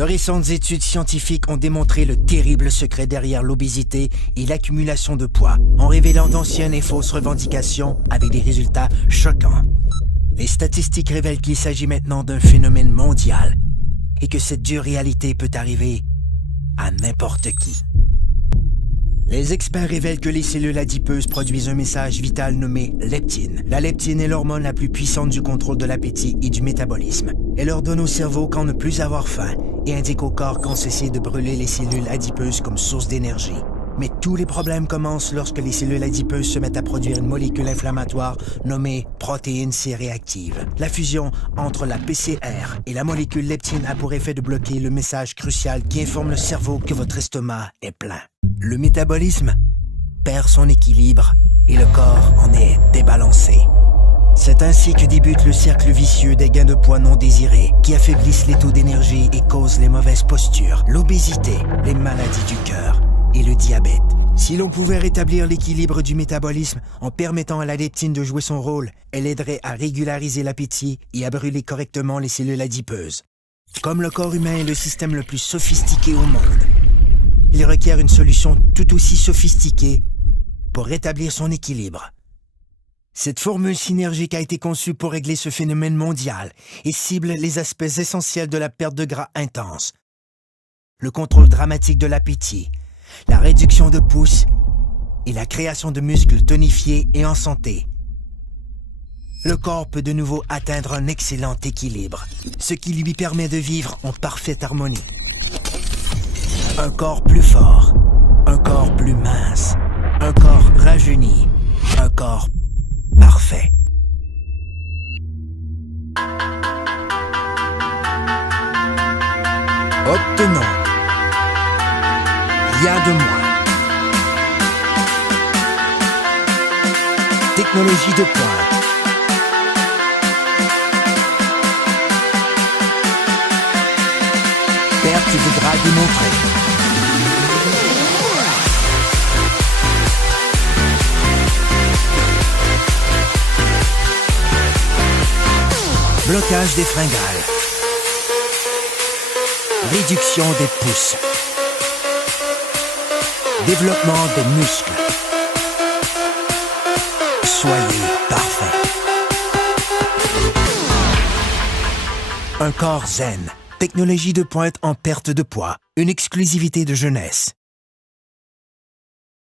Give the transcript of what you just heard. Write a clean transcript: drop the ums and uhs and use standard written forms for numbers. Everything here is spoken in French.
De récentes études scientifiques ont démontré le terrible secret derrière l'obésité et l'accumulation de poids, en révélant d'anciennes et fausses revendications avec des résultats choquants. Les statistiques révèlent qu'il s'agit maintenant d'un phénomène mondial et que cette dure réalité peut arriver à n'importe qui. Les experts révèlent que les cellules adipeuses produisent un message vital nommé leptine. La leptine est l'hormone la plus puissante du contrôle de l'appétit et du métabolisme. Elle ordonne au cerveau quand ne plus avoir faim et indique au corps quand cesser de brûler les cellules adipeuses comme source d'énergie. Mais tous les problèmes commencent lorsque les cellules adipeuses se mettent à produire une molécule inflammatoire nommée protéine C réactive. La fusion entre la PCR et la molécule leptine a pour effet de bloquer le message crucial qui informe le cerveau que votre estomac est plein. Le métabolisme perd son équilibre et le corps en est débalancé. C'est ainsi que débute le cercle vicieux des gains de poids non désirés qui affaiblissent les taux d'énergie et causent les mauvaises postures, l'obésité, les maladies du cœur et le diabète. Si l'on pouvait rétablir l'équilibre du métabolisme en permettant à la leptine de jouer son rôle, elle aiderait à régulariser l'appétit et à brûler correctement les cellules adipeuses. Comme le corps humain est le système le plus sophistiqué au monde, il requiert une solution tout aussi sophistiquée pour rétablir son équilibre. Cette formule synergique a été conçue pour régler ce phénomène mondial et cible les aspects essentiels de la perte de gras intense, le contrôle dramatique de l'appétit, la réduction de pouces et la création de muscles tonifiés et en santé. Le corps peut de nouveau atteindre un excellent équilibre, ce qui lui permet de vivre en parfaite harmonie. Un corps plus fort, un corps plus mince, un corps rajeuni, un corps parfait. Obtenons rien de moins. Technologie de pointe. Perte de gras démontrée. Blocage des fringales. Réduction des pouces. Développement des muscles. Soyez parfait. Un corps zen. Technologie de pointe en perte de poids. Une exclusivité de jeunesse.